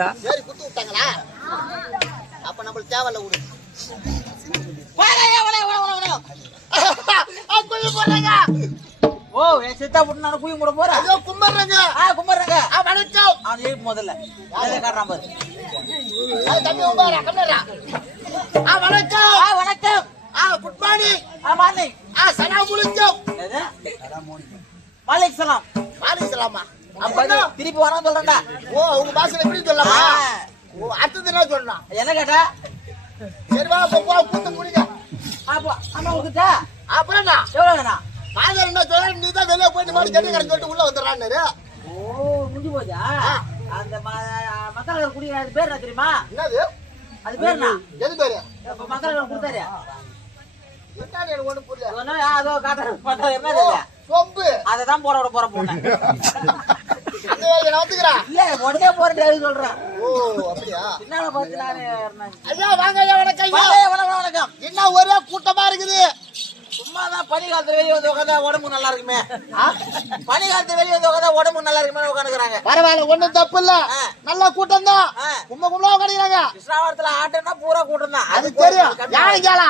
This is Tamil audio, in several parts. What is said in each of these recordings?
இருக்குதா சரி குத்து விட்டாங்களா? அப்ப நம்மளுக்கு தேவையில்ல விடு ஓ என் சித்தா போட்டு நான் குயி கூட போறேன். ஐயோ கும்பிடுறாங்க. ஆ கும்பிடுறேங்க. ஆ, வணக்கம். அவன் எழுப்பு முதல்ல. அதை காட்டுறான் பாரு. ஆ, தம்பி உட்காரா கண்ணரா ஆ வணக்கம். ஆ வணக்கம். ஆ குட் மார்னிங் ஆ மார்னிங். ஆ சனா முழிச்சோம் எது வாலைக்கு சலாம்? அப்ப திருப்பி வரான் சொல்றேன்டா. ஓ உங்க பாசல எப்படி சொல்லலாமா. ஓ அடுத்தது என்ன சொல்லலாம் என்ன கேட்டா? சரி வா அப்ப போ கூத்து முடிங்க அப்போ அம்மா உங்ககிட்ட அப்புறம் என்ன? எவ்வளோ வேணாம் ஃபாதர் என்ன சொல்ற நீ தான் வெளியே போயிட்டு மாதிரி கட்டி கடை சொல்லிட்டு உள்ள வந்துடுறான்னு. ஓ முடிஞ்சு போச்சா? அந்த மக்கள் குடிக்கிற அது பேர் என்ன தெரியுமா? என்னது? அது பேர் என்ன? எது பேரு? மக்கள் கொடுத்தாரு. எனக்கு ஒண்ணு புரியல. அதோ காட்டுற என்ன தெரியல சொம்பு. அதை தான் போட விட போற பொண்ணு உடனே போறேன் சொல்றேன் ஓ அப்படியா? பின்னால பார்த்து நானு ஐயா வாங்க ஐயா வணக்கம் ஐயா. வணக்கம், வணக்கம் வணக்கம். என்ன ஒரே கூட்டமா இருக்குது? சும்மா தான் பனி காலத்துல வெளியே வந்து உட்காந்தா உடம்பு நல்லா இருக்குமே. பனி காலத்துல வெளியே வந்து உட்காந்தா உடம்பு நல்லா இருக்குமே உட்காந்துக்கிறாங்க பரவாயில்ல ஒண்ணும் தப்பு இல்ல. நல்ல கூட்டம் தான். கும்ப கும்பலா உட்காந்துக்கிறாங்க. கிருஷ்ணாவரத்துல ஆட்டம்னா பூரா கூட்டம் தான் அது தெரியும் யாரும் கேளா.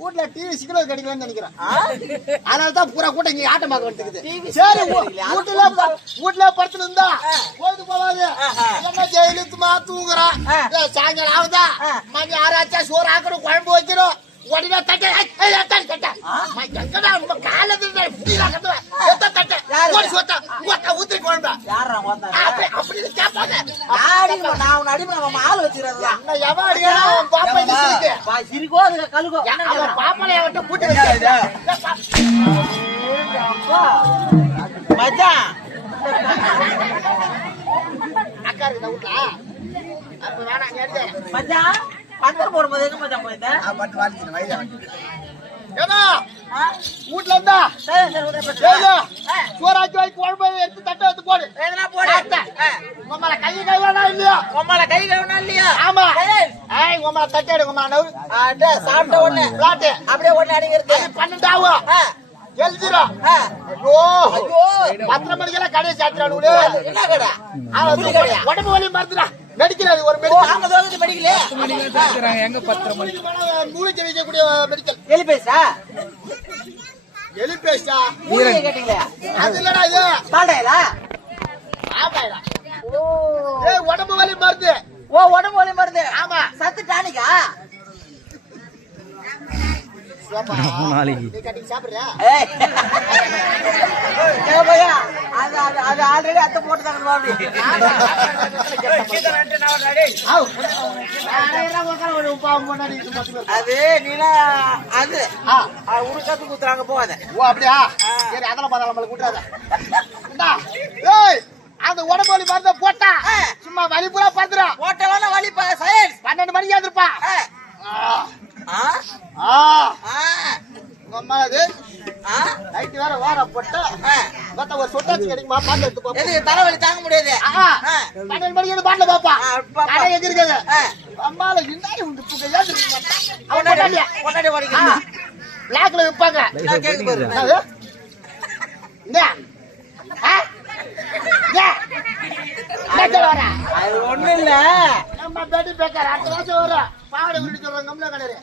ஆ. வீட்ல டிவி சிக்னல் கிடைக்கலன்னு நினைக்கிறேன்? அதனால தான் பூரா கூட்டம் இங்க ஆட்டமாக வந்துக்குது TV சரி? வீட்டுல வீட்டுல படுத்துட்டு இருந்தா. போயிட்டு போவாது. என்ன ஆ. ஏ, சாயங்காலம் ஆகுதா. மணி ஆறாச்சா சோறு ஆக்கணும் குழம்பு வைக்கணும். உடனே தட்ட தட்ட எங்கடா உங்க காலத்துல புரியல கட்டுவேன் தட்ட? சொத்த. ஊத்த ஊத்தி குழம்பு. யாரா அப்படின்னு கேட்பாங்க நான் அடிமை நம்ம ஆள் வச்சிருக்கா என்ன எவன் அடிக்கிறான் அவன் பாப்பா சிரிக்கு சிரிக்கோ அது கழுகோ பாப்பால என்கிட்ட கூட்டி வச்சு மச்சான். அக்கா இருக்குதா வீட்ல. அப்ப வேணாம் அடிக்காத. மச்சான் பந்தர் போடும்போது எங்க மச்சான் போயிருந்தேன்? வீட்ல இருந்தா. சரி சரி உதவி ஏய்யா, பேசுறேன். ஆ. சோறாக்கி வாங்கி குழம்பு எடுத்து தட்டை எடுத்து போடு. எதுனா போடு. சாப்பிட்டேன். ஆ. உம்மால கை கழுவனா இல்லையா? உம்மால கை கழுவினா இல்லையா? ஆமா உம்மால தட்டை எடு உம்மா நவுரு அட, சாப்பிட்ட உடனே பிளாட்டு அப்படியே உடனே அடிக்கிறது அது பன்னெண்டு ஆகும். எழுதிரா. ஐயோ. ஐயோ. பத்தரை மணிக்கெல்லாம் கடையை சாத்திரானுங்களே என்ன கடை? உடம்பு வலி மருந்துடா மெடிக்கல் ஒரு மெடிக்கல். அங்க தோகுது மெடிக்கலே? எங்க பத்திர மணி மூளைக்கு வைக்கக்கூடிய மெடிக்கல். எலி பேசா எலி பேஸ்டா மூலிகை கேட்டீங்களே? அது இல்லடா இது? பாடையில ஆமாடா ஓ. ஏய் உடம்பு வலி மருந்து ஓ உடம்பு வலி மருந்து ஆமா சத்து டானிக்கா. சோப்பா. நாளைக்கு. நீ கட்டி சாப்பிடுறியா? ஏய். ஏய் பையா அது நீனா அது. ஆ, உரு கத்து குத்துறாங்க போகாத ஓ அப்படியா? சரி அதெல்லாம் பார்த்தா நம்மளுக்கு விட்டுறாத அந்த உடம்பு வலி மருந்த போட்டா. சும்மா வலி பூரா ஓட்டவான வலி சயின்ஸ் பன்னெண்டு மணிக்கு எழுந்திருப்பா ஆ ஆ ஆ உங்க அம்மா நைட்டு வேற வார போட்டா. பார்த்தா ஒரு சொட்டாச்சு கிடைக்குமா பாத்து எடுத்து பாப்போம் எதுக்கு தலைவலி தாங்க முடியாது. பன்னெண்டு மணிக்கு வந்து பாட்டில பாப்பா. கடை எங்க இருக்குது. அம்மால என்ன உங்க தூக்க ஏந்திருக்க மாட்டா அவன் கொண்டாடி கொண்டாடியா கொண்டாடி ஓடிக்கிறீங்க பிளாக்ல விற்பாங்க. நான் கேட்க பாரு? இந்த. ஒண்ணும் இல்ல. நம்ம பேட்டி பேக்கர் அடுத்த வருஷம் வரும். பாவடை சொல்றாங்க கம்மியா கிடையாது